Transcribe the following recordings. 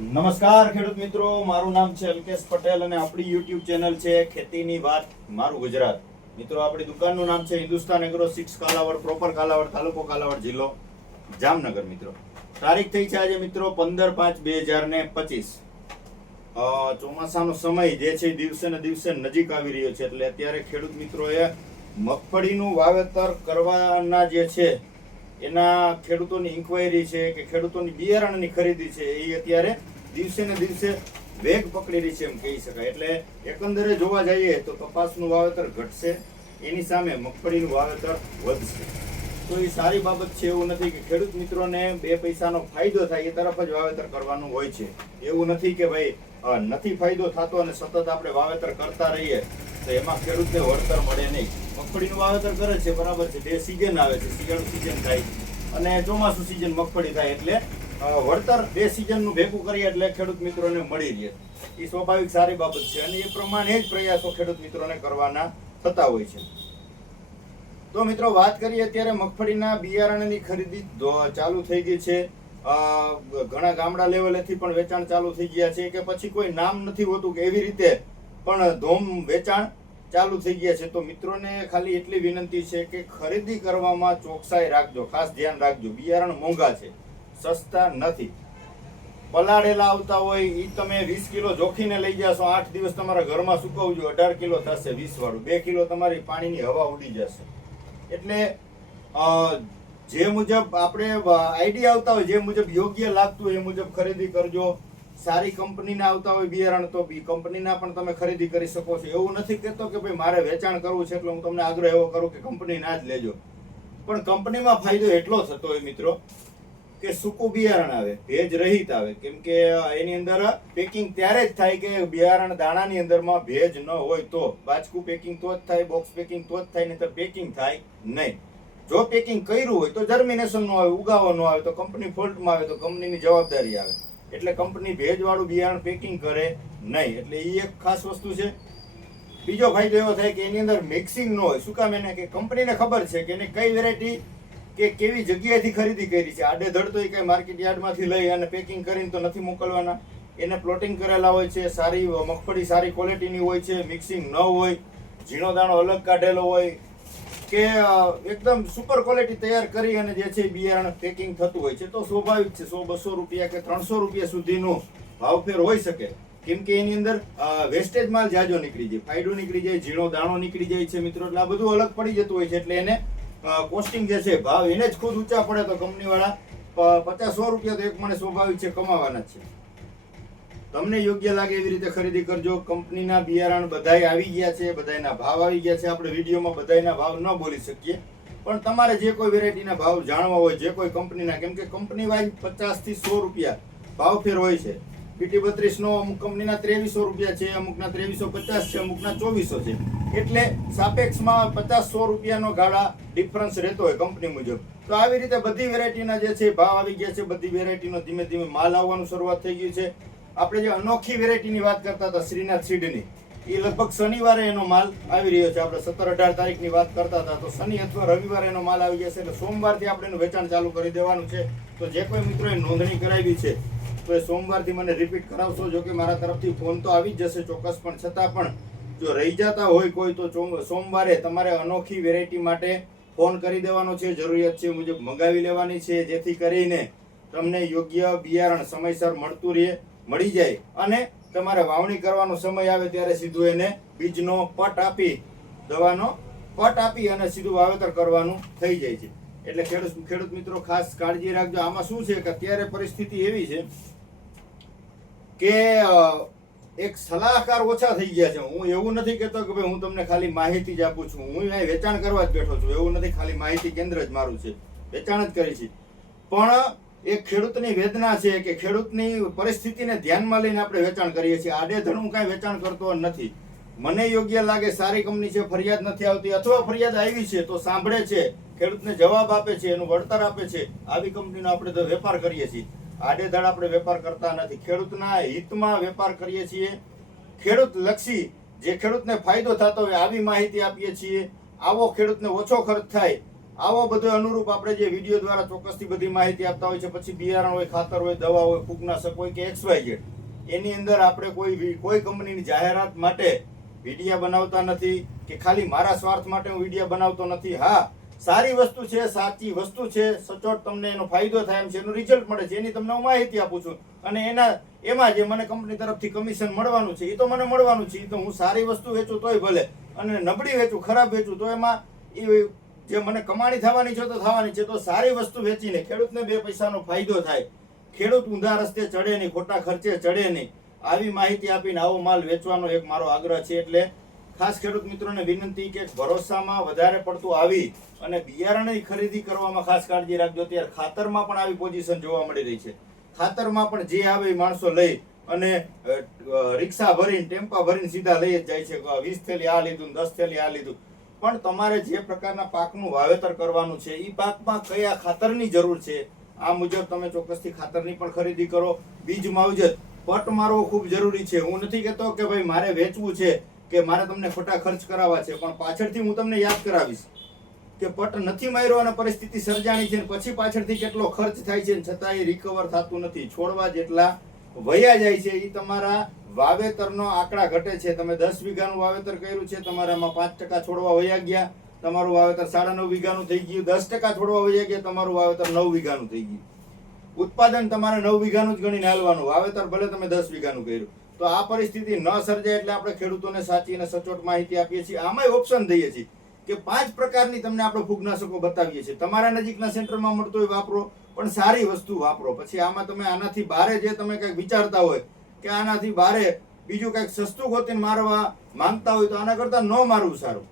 નમસ્કાર ખેડૂત મિત્રો, મારું નામ છે અલ્કેશ પટેલ અને આપણી યુટ્યુબ ચેનલ છે ખેતીની વાત મારું ગુજરાત. મિત્રો, આપણી દુકાનનું નામ છે Hindustan agro six Kalavad proper Kalavad, તાલુકો કાલાવડ જિલ્લો, જામનગર મિત્રો. તારીખ થઈ છે આજે મિત્રો પંદર પાંચ બે હજાર ને પચીસ. ચોમાસાનો સમય જે છે દિવસે ને દિવસે નજીક આવી રહ્યો છે, એટલે અત્યારે ખેડૂત મિત્રોએ મગફળીનું વાવેતર કરવાના જે છે એના ખેડૂતોની ઇન્ક્વાયરી છે કે ખેડૂતોની બિયારણની ખરીદી છે, એ અત્યારે દિવસે ને દિવસે વેગ પકડી રહી છે એમ કહી શકાય. એટલે એકંદરે જોવા જઈએ તો કપાસનું વાવેતર ઘટશે, એની સામે મગફળીનું વાવેતર વધશે. તો એ સારી બાબત છે એવું નથી કે ખેડૂત મિત્રોને બે પૈસાનો ફાયદો થાય, એ તરફ જ વાવેતર કરવાનું હોય છે. એવું નથી કે ભાઈ નથી ફાયદો થતો અને સતત આપણે વાવેતર કરતા રહીએ, તો એમાં ખેડૂતને વળતર મળે નહીં. મગફળીનું વાવેતર કરે છે, બરાબર છે. બે સિઝન આવે છે શિયાળુ સિઝન થાય. અને ચોમાસું સિઝન મગફળી થાય એટલે વળતર બે સિઝનનું ભેગું કરીએ એટલે ખેડૂત મિત્રોને મળી રહે. એ સ્વાભાવિક સારી બાબત છે અને એ પ્રમાણે જ પ્રયાસો ખેડૂત મિત્રોને કરવાના થતા હોય છે. તો મિત્રો, વાત કરીએ અત્યારે મગફળીના બિયારણની ખરીદી ચાલુ થઈ ગઈ છે. ઘણા ગામડા લેવલેથી પણ વેચાણ ચાલુ થઈ ગયા છે કે પછી કોઈ નામ નથી હોતું કે એવી રીતે પણ ધોમ વેચાણ ચાલુ થઈ ગયા છે. તો મિત્રોને ખાલી એટલી વિનંતી છે કે ખરીદી કરવામાં ચોકસાઈ રાખજો. ખાસ ધ્યાન રાખજો. બિયારણ મોંઘા છે. સસ્તા નથી. પલાળેલા આવતા હોય એ તમે વીસ કિલો જોખીને લઈ જશો આઠ દિવસ તમારા ઘરમાં સુકવજો. અઢાર કિલો થશે વીસ વાળું બે કિલો તમારી પાણીની હવા ઉડી જશે. એટલે જે મુજબ આપણે આઈડિયા આવતા હોય, જે મુજબ યોગ્ય લાગતું હોય એ મુજબ ખરીદી કરજો. સારી કંપનીના આવતા હોય બિયારણ, તો બી કંપનીના પણ તમે ખરીદી કરી શકો છો. એવું નથી કહેતો કે ભાઈ મારે વેચાણ કરવું છે એટલે હું તમને આગ્રહ એવો કરું કે કંપનીના જ લેજો. પણ કંપનીમાં ફાયદો એટલો થતો હોય મિત્રો કે સૂકું બિયારણ આવે, ભેજ રહિત આવે. કેમ કે એની અંદર પેકિંગ ત્યારે જ થાય કે બિયારણ દાણાની અંદરમાં ભેજ ન હોય તો. બાચકું પેકિંગ તો જ થાય, બોક્સ પેકિંગ તો જ થાય નહીં તો પેકિંગ થાય નહીં. જો પેકિંગ કર્યું હોય તો જર્મિનેશન નો આવે, ઉગાવો નો આવે, તો કંપની ફોલ્ટમાં આવે, તો કંપનીની જવાબદારી આવે. એટલે કંપની ભેજવાળું બિયારણ પેકિંગ કરે નહીં. એટલે એ એક ખાસ વસ્તુ છે. બીજો ફાયદો એવો થાય કે એની અંદર મિક્સિંગ ન હોય. શું કામ એને? કે કંપનીને ખબર છે કે એને કઈ વેરાયટી કે કેવી જગ્યાએથી ખરીદી કરી છે. આડેધડ તો એ કંઈ માર્કેટ યાર્ડમાંથી લઈ અને પેકિંગ કરીને તો નથી મોકલવાના. એને પ્લોટિંગ કરેલા હોય છે, સારી મગફળી સારી ક્વોલિટીની હોય છે મિક્સિંગ ન હોય ઝીણો દાણો અલગ કાઢેલો હોય કે એકદમ સુપર ક્વોલિટી તૈયાર કરી અને જે છે બિયારણ પેકિંગ થતું હોય છે. તો સ્વાભાવિક છે, સો, બસો રૂપિયા કે ત્રણસો રૂપિયા સુધીનો ભાવફેર હોઈ શકે. કેમ કે એની અંદર વેસ્ટેજ માલ જાજો નીકળી જાય ફાયડો નીકળી જાય, ઝીણો દાણો નીકળી જાય છે મિત્રો. એટલે આ બધું અલગ પડી જતું હોય છે, એટલે એને કોસ્ટિંગ જે છે, ભાવ એને જ ખુદ ઊંચા પડે તો કંપનીવાળા પચાસ સો રૂપિયા તો એક મને સ્વાભાવિક છે, કમાવાના જ છે. તમને યોગ્ય લાગે એવી રીતે ખરીદી કરજો. કંપનીના બિયારણ બધાય આવી ગયા છે, બધાયના ભાવ આવી ગયા છે. આપણે વિડીયોમાં બધાયના ભાવ ન બોલી શકીએ. પણ તમારે જે કોઈ વેરાયટીના ભાવ જાણવા હોય, જે કોઈ કંપનીના, કેમ કે કંપની વાઇઝ પચાસથી સો રૂપિયા ભાવ ફેર હોય છે. પીટી બત્રીસ નો અમુક કંપનીના ત્રેવીસો રૂપિયા છે, અમુકના ત્રેવીસો પચાસ છે, અમુકના ચોવીસો છે. એટલે સાપેક્ષમાં પચાસ સો રૂપિયાનો ગાળા ડિફરન્સ રહેતો હોય કંપની મુજબ. તો આવી રીતે બધી વેરાયટીના જે છે ભાવ આવી ગયા છે. બધી વેરાયટીનો ધીમે ધીમે માલ આવવાનું શરૂઆત થઈ ગયું છે. આપણે જે અનોખી વેરાયટીની વાત કરતા હતા, શ્રીનાથ સીડની, એ લગભગ શનિવારે એનો માલ આવી રહ્યો છે. આપણે સત્તર અઢાર તારીખની વાત કરતા હતા, તો શનિ અથવા રવિવારે એનો માલ આવી જશે એટલે સોમવારથી આપણે એનું વેચાણ ચાલુ કરી દેવાનું છે. તો જે કોઈ મિત્રોએ નોંધણી કરાવી છે, તો એ સોમવારથી મને રિપીટ કરાવશો, જો કે મારા તરફથી ફોન તો આવી જ જશે ચોક્કસ, પણ છતાં પણ જો રહી જતા હોય કોઈ, તો સોમવારે તમારે અનોખી વેરાયટી માટે ફોન કરી દેવાનો છે. જરૂરિયાત છે મુજબ મંગાવી લેવાની છે, જેથી કરીને તમને યોગ્ય બિયારણ સમયસર મળતું રહે. મળી જાય અને તમારે વાવણી કરવાનો સમય આવે ત્યારે સીધું એને બીજનો પટ આપી, દવાનો પટ આપી અને સીધું વાવેતર કરવાનું થઈ જાય છે. એટલે ખેડૂત ખેડૂત મિત્રો, ખાસ કાળજી રાખજો. આમાં શું છે કે અત્યારે પરિસ્થિતિ એવી છે કે એક સલાહકાર ઓછા થઈ ગયા છે. હું એવું નથી કહેતો કે ભાઈ હું તમને ખાલી માહિતી જ આપું છું. હું અહીં વેચાણ કરવા જ બેઠો છું. એવું નથી. ખાલી માહિતી કેન્દ્ર જ મારું છે. વેચાણ જ કરી છે. પણ એક ખેડૂતની વેદના છે કે ખેડૂતની પરિસ્થિતિને ધ્યાનમાં લઈને આપણે વેચાણ કરીએ છીએ. આડેધડ કાંઈ વેચાણ કરતો નથી. મને યોગ્ય લાગે સારી કંપની છે, ફરિયાદ નથી આવતી, અથવા ફરિયાદ આવી છે તો સાંભળે છે, ખેડૂતને જવાબ આપે છે, એનું વળતર આપે છે. આવી કંપનીનો આપણે તો વેપાર કરીએ છીએ. આડેધડ આપણે વેપાર કરતા નથી. ખેડૂતના હિતમાં વેપાર કરીએ છીએ. ખેડૂત લક્ષી, જે ખેડૂતને ફાયદો થતો હોય, આવી માહિતી આપીએ છીએ. આવો ખેડૂતને ઓછો ખર્ચ થાય. આવો બધો અનુરૂપ આપણે જે વીડિયો દ્વારા ચોક્કસથી બધી માહિતી આપતા હોય છે, પછી બિયારણ હોય, ખાતર હોય, દવા હોય ફૂગનાશક હોય કે એક્સ વાય ઝેડ, એની અંદર આપણે કોઈ કોઈ કંપનીની જાહેરાત માટે વિડીયા બનાવતા નથી કે ખાલી મારા સ્વાર્થ માટે હું વિડીયા બનાવતો નથી. હા, સારી વસ્તુ છે, સાચી વસ્તુ છે, સચોટ તમને એનો ફાયદો થાય એમ છે, એનું રિઝલ્ટ મળે છે, એની તમને હું માહિતી આપું છું. અને એના, એમાં જે મને કંપની તરફથી કમિશન મળવાનું છે એ તો મને મળવાનું છે એ તો હું સારી વસ્તુ વેચું તોય ભલે, અને નબળી વેચું, ખરાબ વેચું, તો એમાં એ જે મને કમાણી થવાની છે તો થવાની છે. તો સારી વસ્તુ વેચીને ખેડૂતને બે પૈસાનો ફાયદો થાય. ખેડૂત ઊંધા રસ્તે ચડે નહીં, ખોટા ખર્ચે ચડે નહીં. આવી માહિતી આપીને આવો માલ વેચવાનો એક મારો આગ્રહ છે. એટલે ખાસ ખેડૂત મિત્રોને વિનંતી કે ભરોસામાં વધારે પડતું આવી અને બિયારણની ખરીદી કરવામાં ખાસ કાળજી રાખજો. ત્યારે ખાતરમાં પણ આવી પોઝિશન જોવા મળી રહી છે. ખાતરમાં પણ જે આવે એ માણસો લઈ અને રિક્ષા ભરીને, ટેમ્પા ભરીને સીધા લઈ જ જાય છે. વીસ થેલી આ લીધું દસ થેલી આ લીધું. પણ તમારે જે પ્રકારના પાકનું વાવેતર કરવાનું છે એ પાકમાં કયા ખાતરની જરૂર છે? આ મુજબ તમે ચોક્કસથી ખાતરની પણ ખરીદી કરો. બીજ માવજત, પટ મારવો ખૂબ જરૂરી છે. હું નથી કહેતો કે ભાઈ મારે વેચવું છે, કે મારે તમને ખોટા ખર્ચ કરાવવા છે, પણ પાછળથી હું તમને યાદ કરાવીશ કે પટ નથી માર્યો અને પરિસ્થિતિ સર્જાણી છે પછી પાછળથી કેટલો ખર્ચ થાય છે છતાં એ રિકવર થતું નથી. છોડવા જેટલા વયા જાય છે એ તમારા વાવેતરનો આંકડા ઘટે છે. તમે દસ વીઘાનું વાવેતર કર્યું છે. તમારામાં પાંચ ટકા છોડવા વયા ગયા. તમારું વાવેતર સાડા નવ વીઘાનું થઈ ગયું. દસ ટકા છોડવા વયા ગયા. તમારું વાવેતર નવ વીઘાનું થઈ ગયું. ઉત્પાદન તમારે નવ વીઘાનું જ ગણીને હાલવાનું. વાવેતર ભલે તમે દસ વીઘાનું કર્યું. તો આ પરિસ્થિતિ ન સર્જાય એટલે આપણે ખેડૂતોને સાચી અને સચોટ માહિતી આપીએ છીએ. આમાંય ઓપ્શન દઈએ છીએ કે પાંચ પ્રકારની તમને આપણે ફૂગનાશકો બતાવીએ છીએ. તમારા નજીકના સેન્ટરમાં મળતો હોય વાપરો, પણ સારી વસ્તુ વાપરો. પછી આમાં તમે આનાથી બારે જે તમે કંઈક વિચારતા હોય કે આનાથી ભારે બીજું કંઈક સસ્તું ગોતીને મારવા માંગતા હોય તો આના કરતાં ન મારવું સારું.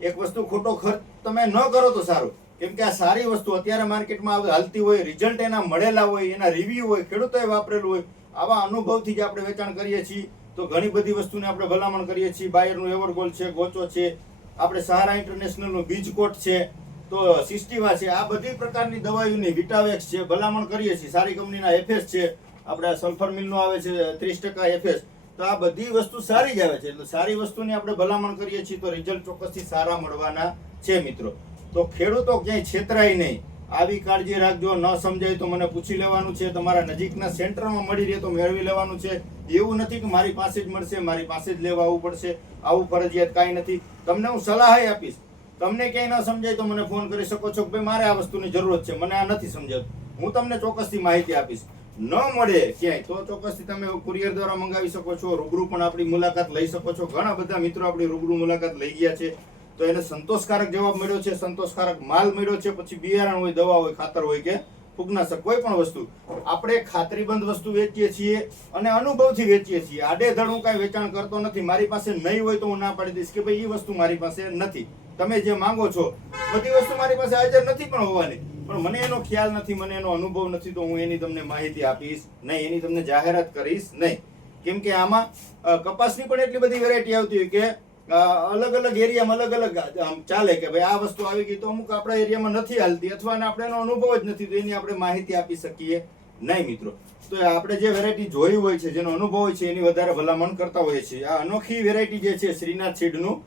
એક વસ્તુ ખોટો ખર્ચ તમે ન કરો તો સારું. કેમ કે આ સારી વસ્તુ અત્યારે માર્કેટમાં હાલતી હોય રિઝલ્ટ એના મળેલા હોય, એના રિવ્યુ હોય, ખેડૂતોએ વાપરેલું હોય, આવા અનુભવથી જે આપણે વેચાણ કરીએ છીએ. તો ઘણી બધી વસ્તુને આપણે ભલામણ કરીએ છીએ. બાયરનું એવરગોલ્ડ છે, ગોચો છે, આપણે સહારા ઇન્ટરનેશનલનું બીજકોટ છે, તો સિસ્ટીવા છે, આ બધી પ્રકારની દવાઈઓની વિટાવેક્સ છે, ભલામણ કરીએ છીએ. સારી કંપનીના એફએસ છે આપણે સલ્ફર મિલનું આવે છે, ત્રીસ ટકા એફએસ તો આ બધી વસ્તુ સારી જ આવે છે. એટલે સારી વસ્તુની આપણે ભલામણ કરીએ છીએ તો રિઝલ્ટ ચોક્કસથી સારા મળવાના છે મિત્રો. તો ખેડૂતો ક્યાંય છેતરાય નહીં. આવી કાળજી રાખજો, ન સમજાય તો મને પૂછી લેવાનું છે. તમારા નજીકના સેન્ટરમાં મળી રહે તો મેળવી લેવાનું છે. એવું નથી કે મારી પાસે જ મળશે, મારી પાસે જ લેવા આવવું પડશે. આવું ફરજિયાત કાંઈ નથી. તમને હું સલાહ આપીશ. તમને ક્યાંય ન સમજાય તો મને ફોન કરી શકો છો કે ભાઈ મારે આ વસ્તુની જરૂરત છે. મને આ નથી સમજાતું. હું તમને ચોક્કસથી માહિતી આપીશ. ન મળે ક્યાંય. તો ચોક્કસથી તમે કુરિયર દ્વારા મંગાવી શકો છો, રૂબરૂ પણ આપણી મુલાકાત લઈ શકો છો. ઘણા બધા મિત્રો આપણી રૂબરૂ મુલાકાત લઈ ગયા છે. તો એને સંતોષકારક જવાબ મળ્યો છે, સંતોષકારક માલ મળ્યો છે, પછી બિયારણ હોય, દવા હોય, ખાતર હોય કે ફૂગનાશક, કોઈ પણ વસ્તુ. આપણે ખાતરીબંધ વસ્તુ વેચીએ છીએ અને અનુભવથી વેચીએ છીએ. આડેધડ હું કાંઈ વેચાણ કરતો નથી. મારી પાસે નહીં હોય તો હું ના પાડી દઈશ કે ભાઈ એ વસ્તુ મારી પાસે નથી. તમે જે માંગો છો, બધી વસ્તુ મારી પાસે હાજર નથી પણ હોવાની. પણ મને એનો ખ્યાલ નથી, મને એનો અનુભવ નથી, તો હું એની તમને માહિતી આપીશ નહીં, એની તમને જાહેરાત કરીશ નહીં. કેમ કે આમાં કપાસની પણ એટલી બધી વેરાયટી આવતી હોય કે અલગ અલગ એરિયામાં અલગ અલગ ચાલે કે ભાઈ આ વસ્તુ આવી ગઈ તો અમુક આપણા એરિયામાં નથી હાલતી અથવા આપણે એનો અનુભવ જ નથી, તો એની આપણે માહિતી આપી શકીએ નહીં મિત્રો. તો આપણે જે વેરાયટી જોઈ હોય છે, જેનો અનુભવ હોય છે, એની વધારે ભલામણ કરતા હોઈએ છીએ. આ અનોખી વેરાયટી જે છે, શ્રીનાથ સીડનું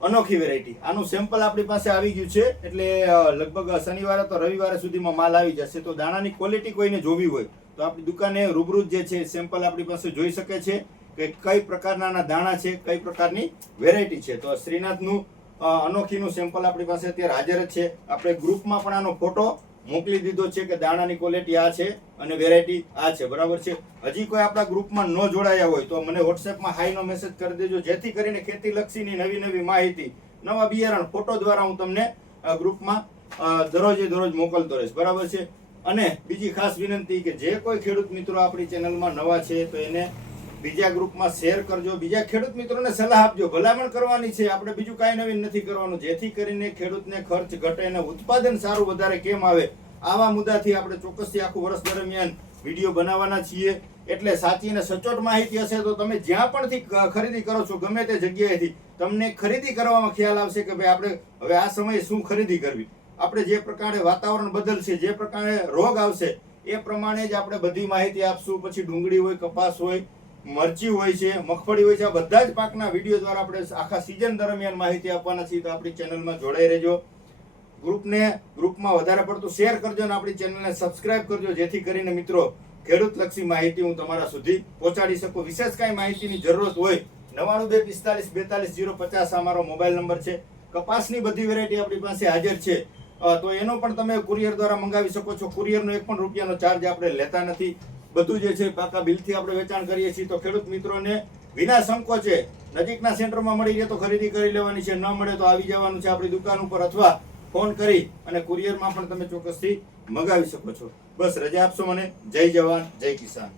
અનોખી વેરાયટી આનું સેમ્પલ આપણી પાસે આવી ગયું છે, એટલે લગભગ શનિવારે તો રવિવારે સુધીમાં માલ આવી જશે. તો દાણાની ક્વોલિટી કોઈને જોવી હોય, તો આપણી દુકાને રૂબરૂ જે છે સેમ્પલ આપણી પાસે જોઈ શકે છે કે કઈ પ્રકારના દાણા છે, કઈ પ્રકારની વેરાયટી છે. તો શ્રીનાથનું અનોખીનું સેમ્પલ આપણી પાસે અત્યારે હાજર જ છે. આપણે ગ્રુપમાં પણ આનો ફોટો મોકલી દીધો છે કે દાણાની ક્વોલિટી આ છે અને વેરાયટી આ છે. બરાબર છે? હજી કોઈ આપણા ગ્રુપમાં ન જોડાયા હોય તો મને વોટ્સએપમાં હાઈનો મેસેજ કરી દેજો. જેથી કરીને ખેતી લક્ષીની નવી નવી માહિતી, નવા બિયારણ ફોટો દ્વારા હું તમને ગ્રુપમાં દરરોજે દરરોજ મોકલતો રહીશ. બરાબર છે? અને બીજી ખાસ વિનંતી કે જે કોઈ ખેડૂત મિત્રો આપણી ચેનલમાં નવા છે તો એને બીજા ગ્રુપમાં શેર કરજો, બીજા ખેડૂત મિત્રોને સલાહ આપજો. ભલામણ કરવાની છે, આપણે બીજું કાંઈ નવીન નથી કરવાનું. જેથી કરીને ખેડૂતને ખર્ચ ઘટે અને ઉત્પાદન સારું વધારે કેમ આવે, આવા મુદ્દાથી આપણે ચોક્કસથી આખું વર્ષ દરમિયાન વીડિયો બનાવવાના છીએ. એટલે સાચી અને સચોટ માહિતી હશે તો તમે જ્યાં પણથી ખરીદી કરો છો, ગમે તે જગ્યાએથી, તમને ખરીદી કરવામાં ખ્યાલ આવશે કે ભાઈ આપણે હવે આ સમયે શું ખરીદી કરવી. આપણે જે પ્રકારે વાતાવરણ બદલશે, જે પ્રકારે રોગ આવશે, એ પ્રમાણે જ આપણે બધી માહિતી આપશું. પછી ડુંગળી હોય, કપાસ હોય મરચી હોય છે, મગફળી હોય છે, આ બધા જ પાકના વીડિયો દ્વારા આપણે આખા સિઝન દરમિયાન માહિતી આપવાના છીએ. તો આપણી ચેનલમાં જોડાઈ રહેજો. ગ્રુપને ગ્રુપમાં વધારે પડતું શેર કરજો અને આપણી ચેનલને સબસ્ક્રાઇબ કરજો, જેથી કરીને મિત્રો ખેડૂતલક્ષી માહિતી હું તમારા સુધી પહોંચાડી શકું. વિશેષ કાંઈ માહિતીની જરૂરત હોય, નવાણું બે પિસ્તાલીસ બેતાલીસ જીરો પચાસ અમારો મોબાઈલ નંબર છે. કપાસની બધી વેરાયટી આપણી પાસે હાજર છે. તો એનો પણ તમે કુરિયર દ્વારા મંગાવી શકો છો. કુરિયરનો એક પણ રૂપિયાનો ચાર્જ આપણે લેતા નથી. બધું જે છે પાકા બિલથી આપણે વેચાણ કરીએ છીએ. તો ખેડૂત મિત્રોને વિના સંકોચે નજીકના સેન્ટરમાં મળી રહે તો ખરીદી કરી લેવાની છે. ન મળે તો આવી જવાનું છે આપણી દુકાન ઉપર અથવા ફોન કરી અને કુરિયરમાં પણ તમે ચોક્કસથી મંગાવી શકો છો. બસ, રજા આપશો મને. જય જવાન, જય કિસાન.